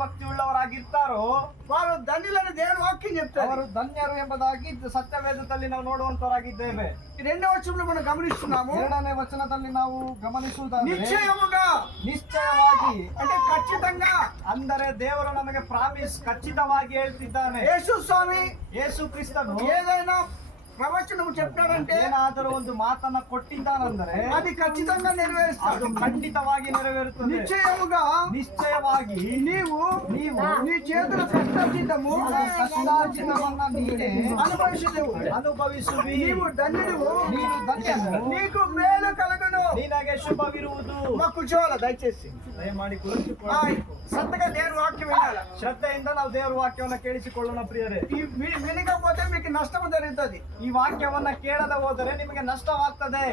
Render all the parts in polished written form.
ಭಕ್ತಿ ಉಳ್ಳವರಾಗಿರ್ತಾರೋ వారు ధన్యులని దేవుని వాక్యం చెప్తారు. ಅವರು ಧನ್ಯರು ಎಂಬುದಾಗಿ ಸತ್ಯವೇದದಲ್ಲಿ ನಾವು ನೋಡುವಂತರಾಗಿದ್ದೇವೆ. రెండవ వచనంలో మనం గమనిస్తున్నాము. ಎರಡನೇ ವಚನದಲ್ಲಿ ನಾವು ಗಮನಿಸುವುದಾದರೆ నిశ్చయముగా, ನಿಶ್ಚಯವಾಗಿ అంటే ఖచ్చితంగా, ಅಂದರೆ ದೇವರು ನಮಗೆ ಪ್ರಾಮಿಸ್ ಖಚಿತವಾಗಿ ಹೇಳ್ತಿದ್ದಾನೆ. యేసు స్వామి ಯೇಸು ಕ್ರಿಸ್ತನು ఏదైనా ప్రవచనం చెప్పాడంటే ಏನಾದರೂ ಒಂದು ಮಾತನ್ನ ಕೊಟ್ಟಿದ್ದಾನೆಂದರೆ అది ఖచ్చితంగా ಅದು నెరవేరుస్తాడు. ಖಂಡಿತವಾಗಿ ನೆರವೇರುತ್ತದೆ. నిశ్చయముగా ನಿಶ್ಚಯವಾಗಿ నీవు ನೀವು నీ చేతుల కష్టార్జితము ಕಷ್ಟಾರ್ಜಿತವನ್ನ ನೀನೇ అనుభవించదు. ಅನುಭವಿಸುವಿ. నీవు ధన్యుడు, ನೀನು ಧನ್ಯನು, నీకు మేలు కలుగును. ನಿನಗೆ ಶುಭವಿರುವುದು. మా కూర్చోవాలా దయచేసి. ದಯಮಾಡಿ ఆ, ಕುಳಿತುಕೊಳ್ಳಿ. శ్రద్ధగా దేవుని వాక్యం వినాలి. ಶ್ರದ್ಧೆಯಿಂದ ನಾವು ದೇವರ ವಾಕ್ಯವನ್ನ ಕೇಳಿಸಿಕೊಳ್ಳೋಣ ಪ್ರಿಯರೇ. ఈ వినకపోతే మీకు నష్టం జరుగుతుంది. ಈ ವಾಕ್ಯವನ್ನ ಕೇಳದೆ ಹೋದರೆ ನಿಮಗೆ ನಷ್ಟವಾಗ್ತದೆ.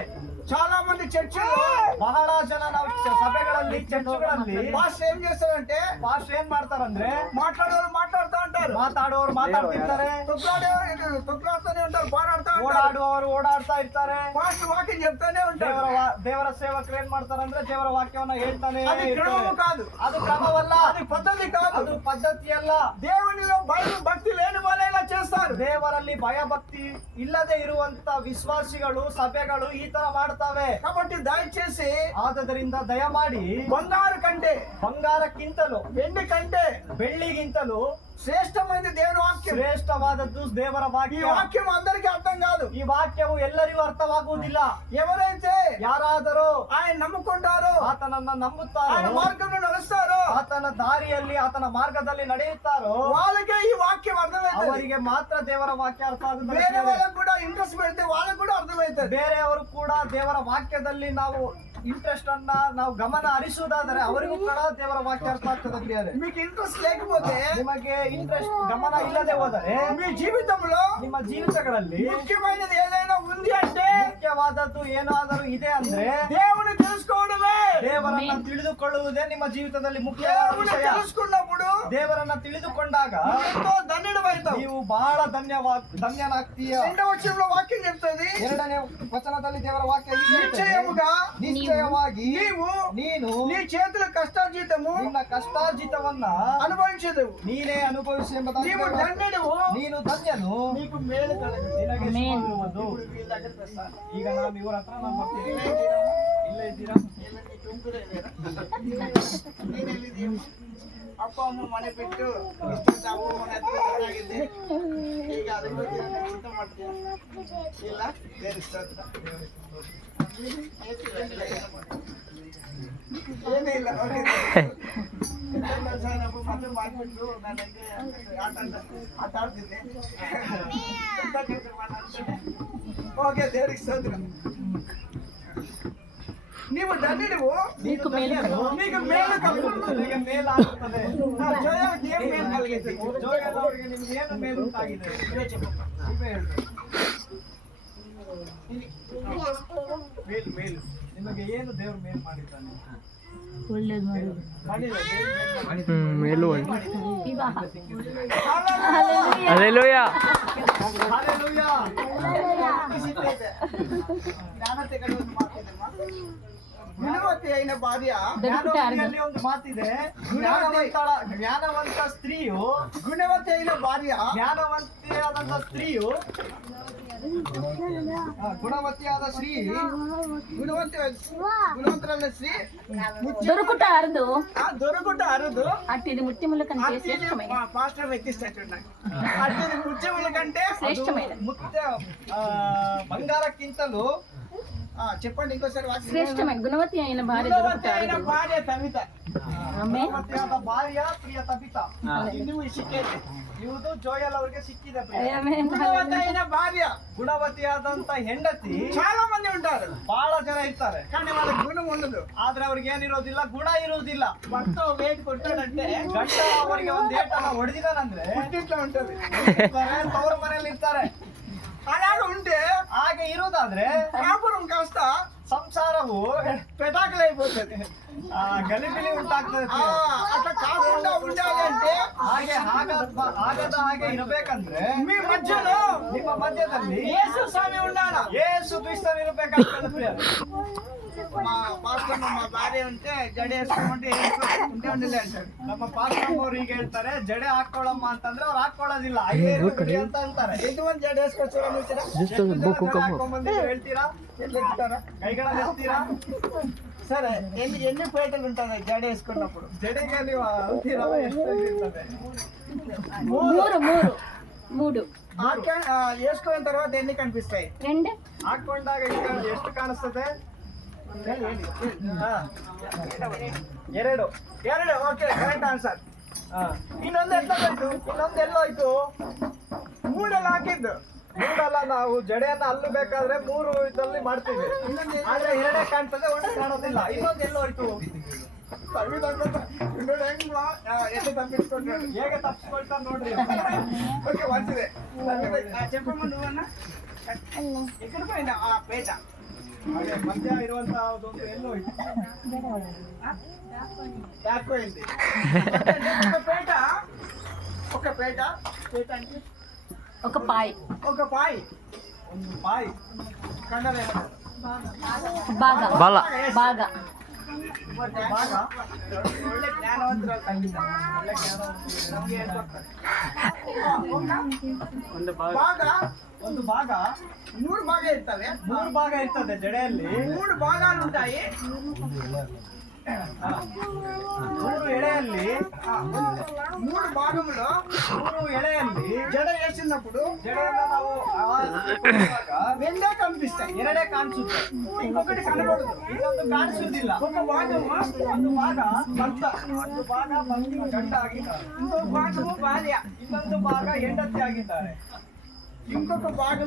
చాలా మంది చర్చిలో ಬಹಳ ಜನ ನಾವು ಸಭೆಗಳಲ್ಲಿ ಚರ್ಚುಗಳಲ್ಲಿ పాస్టర్ ఏం చేస్తారంటే ಪಾಸ್ಟರ್ ಏನ್ ಮಾಡ್ತಾರಂದ್ರೆ మాట్లాడేవాళ్ళు మాట్లాడుతూ ఉంటారు, ಮಾತಾಡುವವರು ಮಾತಾಡ್ತಿರ್ತಾರೆ, తొక్కులాడుతూనే ఉంటారు, పోరాడుతూ ఉంటారు. ಓಡಾಡುವವರು ಓಡಾಡ್ತಾ ಇರ್ತಾರೆ. పాస్టర్ వాక్యం చెప్తానే ఉంటారు. ದೇವರ ಸೇವಕರು ಏನ್ ಮಾಡ್ತಾರಂದ್ರೆ ದೇವರ ವಾಕ್ಯವನ್ನ ಹೇಳ್ತಾನೆ అది ಇರ್ತಾರೆ. క్రమము కాదు, ಅದು ಕ್ರಮವಲ್ಲ, అది పద్ధతి కాదు. ಅದು ಪದ್ಧತಿಯಲ್ಲ. దేవునిలో భయం భక్తి లేని వాళ్ళు ఇలా చేస్తారు. ದೇವರಲ್ಲಿ ಭಯ ಭಕ್ತಿ ಇಲ್ಲದೆ ಇರುವಂತ ವಿಶ್ವಾಸಿಗಳು ಸಭೆಗಳು ಈ ತರ ಮಾಡ್ತವೆ. కాబట్టి దయచేసి ಆದದರಿಂದ ದಯಮಾಡಿ బంగారు కంటే, ಬಂಗಾರಕ್ಕಿಂತಲೂ వెండి కంటే ಬೆಳ್ಳಿಗಿಂತಲೂ శ్రేష్టమైనది దేవుని వాక్యం. ಶ್ರೇಷ್ಠವಾದದ್ದು ದೇವರ ఈ ವಾಕ್ಯ. వాక్యం అందరికీ అర్థం కాదు. ಈ ವಾಕ್ಯವು ಎಲ್ಲರಿಗೂ ಅರ್ಥವಾಗುವುದಿಲ್ಲ. ఎవరైతే ಯಾರಾದರೂ ఆయన నమ్ముకుంటారో, ಆತನನ್ನ ఆయన ನಂಬುತ್ತಾರೋ, మార్గంలో నడుస్తారో, ಆತನ ದಾರಿಯಲ್ಲಿ ಆತನ ಮಾರ್ಗದಲ್ಲಿ ನಡೆಯುತ್ತಾರೋ వాళ్ళకే ఈ వాక్యం అర్థమవుతుంది. ಅವರಿಗೆ ಮಾತ್ರ ದೇವರ ವಾಕ್ಯ ಅರ್ಥ ಆಗುತ್ತದೆ. వేరే వాళ్ళకు కూడా ఇంట్రెస్ట్ పెడితే వాళ్ళకు కూడా అర్థమవుతుంది. ಬೇರೆಯವರು ಕೂಡ ದೇವರ ವಾಕ್ಯದಲ್ಲಿ ನಾವು ಇಂಟ್ರೆಸ್ಟ್ ಅನ್ನ ನಾವು ಗಮನ ಹರಿಸುವುದಾದರೆ ಅವರಿಗೂ ಕೂಡ ದೇವರ ವಾಕ್ಯ ಅರ್ಥ ಆಗ್ತದೆ ಪ್ರಿಯರೇ. మీకు ఇంట్రెస్ట్ లేకపోతే ನಿಮಗೆ ಇಂಟ್ರೆಸ್ಟ್ ಗಮನ ಇಲ್ಲದೆ ಹೋದರೆ మీ జీవితంలో ನಿಮ್ಮ ಜೀವಿತಗಳಲ್ಲಿ ముఖ్యమైనది ఏదైనా ఉంది అంటే ಮುಖ್ಯವಾದದ್ದು ಏನಾದರೂ ಇದೆ ಅಂದ್ರೆ దేవుని తెలుసుకోవడమే. ದೇವರನ್ನ ತಿಳಿದುಕೊಳ್ಳುವುದೇ ನಿಮ್ಮ ಜೀವಿತದಲ್ಲಿ ಮುಖ್ಯ దేవుని ವಿಷಯ. తెలుసుకున్నప్పుడు ದೇವರನ್ನ ತಿಳಿದುಕೊಂಡಾಗ ఎంతో ధన్యుడమవుతావు. ನೀವು ಬಹಳ ಧನ್ಯನಾಗ್ತೀಯ. రెండవ వచనంలో వాక్యం చెప్తుంది, ಎರಡನೇ ವಚನದಲ್ಲಿ ದೇವರ ವಾಕ್ಯ ಹೀಗೆ ಹೇಳ್ತದೆ. నిశ్చయముగా ನಿಶ್ಚಯವಾಗಿ నీవు ನೀನು నీ చేతుల కష్టార్జితము ನಿನ್ನ ಕಷ್ಟಾರ್ಜಿತವನ್ನ అనుభవించదు. ನೀನೇ ಅನುಭವಿಸಿ ಎಂಬುದಾಗಿ నీవు ధన్యుడు, ನೀನು ಧನ್ಯನು, నీకు మేలు కలగదు. ನಿನಗೆ ಶುಭವಿರುವುದು. వీళ్ళ దగ్గరికి వస్తాను. ಈಗ ನಾವು ಇವರ ಹತ್ರ ನಾವು ಬರ್ತೀವಿ. ಇಲ್ಲೇ ಇದ್ದೀರಾ? ಅಪ್ಪ ಅಮ್ಮ ಮನೆ ಬಿಟ್ಟು ಇಷ್ಟೊಂದು ಅಪ್ಪ ಮನೆ ಹತ್ರ ಚೆನ್ನಾಗಿದೆ. ಈಗ ಅದ್ರ ಬಗ್ಗೆ ನಾನು ಚಿಂತೆ ಮಾಡ್ತೀನಿ. ಇಲ್ಲ ಬೇರೆ ಸ್ತೋತ್ರ. ಏನೂ ಇಲ್ಲ. ಸಾಯನಪ್ಪ ಮದುವೆ ಮಾಡಿಬಿಟ್ಟು ನಾನು ಆಟ ಆಡ್ತಿದ್ದೆ. ಎಂತ ಕೆಲಸ ಮಾಡ್ತಾನೆ. ಓಕೆ, ದೇವರಿಗೆ ಸ್ತೋತ್ರ. ನೀವು ಧನ್ಯರು, ನೀನು ಧನ್ಯನು, మీకు మేలు కలుగుతుంది. ನಿನಗೆ ಮೇಲಾಗುತ್ತದೆ. ಜೋಯಲ್ಗೆ ಏನ್ ಮೇಲು ಕಲಿಗೈತೆ? ಜೋಯಲ್ ಅವರಿಗೆ ನಿಮ್ಗೆ ಏನು ಮೇಲು ಉಂಟಾಗಿದೆ? ನೀವೇ ಹೇಳಿ. ಮೇಲು ನಿಮಗೆ ಏನು ದೇವರು ಮೇಲು ಮಾಡಿದ್ದಾನೆ? ಒಳ್ಳೇದು ಮಾಡೋದು. ಮಾಡಿಲ್ಲ, ದೇವ್ರು ಮೇಲು ವಿವಾಹ. ಅಲ್ಲೆಲೂಯಾ. ಹಲ್ಲೆಲೂಯಾ. ಜ್ಞಾನತೆ ಕಡೆ ಒಂದು ಮಾತಿದೆಮ್ಮ. ಗುಣವತಿ అయిన ಭಾರ್ಯ, ಜ್ಞಾನವತಿಯಲ್ಲಿ ಒಂದು ಮಾತಿದೆ. ಜ್ಞಾನವಂತ ಸ್ತ್ರೀಯು, ಗುಣವತಿ అయిన ಭಾರ್ಯ, ಜ್ಞಾನವಂತಿಯಾದಂತ ಸ್ತ್ರೀಯು, ಗುಣವತಿಯಾದ ಸ್ತ್ರೀ, గుణవంతులైన స్త్రీ దొరుకుట అరుదు, దొరుకుట అరుదు. అట్టిది ముత్యముల కంటే శ్రేష్టమైన. పాస్టర్ ఎక్కిస్తాడు. అట్టిది ముత్యముల కంటే శ్రేష్టమైన. ಮುತ್ಯ ಬಂಗಾರಕ್ಕಿಂತಲೂ చెప్పండి ఇంకోసారి. ಶ್ರೇಷ್ಠమైన ಗುಣವತಿ అయిన భార్య గుణవతి దొరుకుట అయిన అరుదు. భార్య తమిత. ಆಮೆನ್. ಗುಣವತಿಯಾದ ಭಾರ್ಯ ಪ್ರಿಯ ತಪಿತ. ನೀವು ಸಿಕ್ಕೈತೆ. ಇವುದು ಜೋಯಲ್ ಅವರಿಗೆ ಸಿಕ್ಕಿದೆ ಪ್ರಿಯ. ಆಮೆನ್. గుణవతి అయిన భార్య. ಗುಣವತಿಯಾದಂತ ಹೆಂಡತಿ చాలా మంది ఉంటారు, ಬಹಳ ಜನ ಇರ್ತಾರೆ. కానీ వాళ్ళకి గుణం ఉండదు. ಆದ್ರೆ ಅವ್ರಿಗೆ ಏನಿರೋದಿಲ್ಲ, ಗುಣ ಇರುವುದಿಲ್ಲ. భర్త ವೇಟ್ ಕೊಟ್ಟಾడంటే ಗಂಡ ಅವರಿಗೆ ಒಂದ್ ಏಟನ್ನ ಹೊಡೆದಿದ್ದಾನಂದ್ರೆ పుట్టింట్లో ఉంటది. ತವರ ಮನೆಯಲ್ಲಿ ಇರ್ತಾರೆ. అలాగే ఉంటే ಹಾಗೆ ಇರುವುದಾದ್ರೆ కాపురం కాస్త ಸಂಸಾರವು పెటాకులైపోతుంది. ಗಲಿಬಿಲಿ ಉಂಟಾಗ್ತದೆ. అట్లా కాకుండా ఉండాలి అంటే ಹಾಗೆ ಆಗದ ಹಾಗೆ ಇರಬೇಕಂದ್ರೆ మీ మధ్యలో ನಿಮ್ಮ ಮಧ್ಯದಲ್ಲಿ యేసు స్వామి ఉండాలా. ಯೇಸು ಕ್ರಿಸ್ತನು ಇರಬೇಕಾಗ್ತದೆ ಪ್ರಿಯರೇ. మా పాస్టర్ మా భార్య ఉంటే జడే వేసుకోమంటే ఉంటే ఉండలే అంటాడు. ನಮ್ಮ ಪಾಸ್ಟರ್ ಅವರು ಈಗ ಹೇಳ್ತಾರೆ ಜಡೆ ಹಾಕೊಳ್ಳಮ್ಮ ಅಂತಂದ್ರೆ ಅವ್ರು ಹಾಕೊಳ್ಳೋದಿಲ್ಲ ಅಲ್ಲೇ ಇರು ಬಿಡಿ ಅಂತ ಅಂತಾರೆ. ఎంతమంది జడ వేసుకోవచ్చు చూడండి. ಹಾಕೊಂಡ್ಬಂದಿದ್ದು ಹೇಳ್ತೀರಾ? ఎట్లా ఎక్కుతారా? ಕೈಗಳಲ್ಲಿ ಎತ್ತೀರಾ? సరే ఎన్ని పేటలు ఉంటుంది జడ వేసుకున్నప్పుడు? ಜಡೆಗೆ ನೀವು ಅಂತೀರಾ ಎಷ್ಟು ಇರ್ತದೆ? మూడు మూడు మూడు వేసుకున్న తర్వాత ఎన్ని కనిపిస్తాయి? రెండు ಹಾಕೊಂಡಾಗ ಈಗ ಎಷ್ಟು ಕಾಣಿಸ್ತದೆ? ಹಾ. ಎರಡು. ಎರಡು. Okay, correct answer. ಹಾ. ಇನ್ನೊಂದು ಎಂತ ಬಂತು? ಇನ್ನೊಂದು ಎಲ್ಲೋಯ್ತು? ಮೂಡೆಲ್ಲ ಹಾಕಿದ್ದು. ಮೂರಲ್ಲ, ನಾವು ಜಡೆಯನ್ನ ಅಲ್ಲಬೇಕಾದ್ರೆ ಮೂರು ಇದ್ರಲ್ಲಿ ಮಾಡ್ತೀವಿ. ಆದ್ರೆ ಎರಡೇ ಕಾಣ್ತದೆ, ಒಂದು ಕಾಣೋದಿಲ್ಲ. ಇನ್ನೊಂದು ಎಲ್ಲೋಯ್ತು? ಎಷ್ಟು ತಪ್ಪಿಸ್ಕೊಂಡ್ರು? ಹೇಗೆ ತಪ್ಪಿಸ್ಕೊಳ್ತಾರೆ ನೋಡ್ರಿ. ఓకే, మంచిదే. చెప్పమ్మా నువ్వన్నా ఎక్కడ పోయిందా ఆ పేట? ಹಾಗೆ ಮಧ್ಯ ಇರುವಂತಹ ಒಂದು ಎಲ್ಲೋಯ್ತು? దాక్కోయింది. ఒక పేట అంటే ఒక పాయ్ ఒక పాయి. ಒಂದು ಪಾಯಿ. కండలు బాగా ಬಾಲ బాగా ಒಂದು ಭಾಗ. ಒಳ್ಳೆ ಜ್ಞಾನವಂತರು ತಂದಿದ್ದಾರೆ. ಒಳ್ಳೆ ಜ್ಞಾನವಂತರು ನಮ್ಗೆ ಹೇಳ್ಕೊಡ್ತಾರೆ. ಭಾಗ ಒಂದು ಭಾಗ. ಮೂರು ಭಾಗ ಇರ್ತವೆ. ಮೂರು ಭಾಗ ಇರ್ತದೆ ಜಡೆಯಲ್ಲಿ. ಮೂರು ಭಾಗಾలు ఉంటాయి. ಮೂರು ಎಳೆಯಲ್ಲಿ మూడు భాగంలో ಮೂರು ಎಳೆಯಲ್ಲಿ జడ వేసినప్పుడు ಜಡೆಯನ್ನ ನಾವು రెండే కనిపిస్తాయి. ಎರಡೇ ಕಾಣಿಸುತ್ತೆ, ఇంకొకటి కనబడదు. ಇನ್ನೊಂದು ಕಾಣಿಸುವುದಿಲ್ಲ. ఒక భాగము ಒಂದು ಭಾಗ ಭಕ್ತ, ಒಂದು ಭಾಗ ಗಂಡ ಆಗಿದ್ದಾರೆ, ఇంకొక భాగము భార్య, ಇನ್ನೊಂದು ಭಾಗ ಹೆಂಡತಿ ಆಗಿದ್ದಾರೆ. ఇంకొక భాగం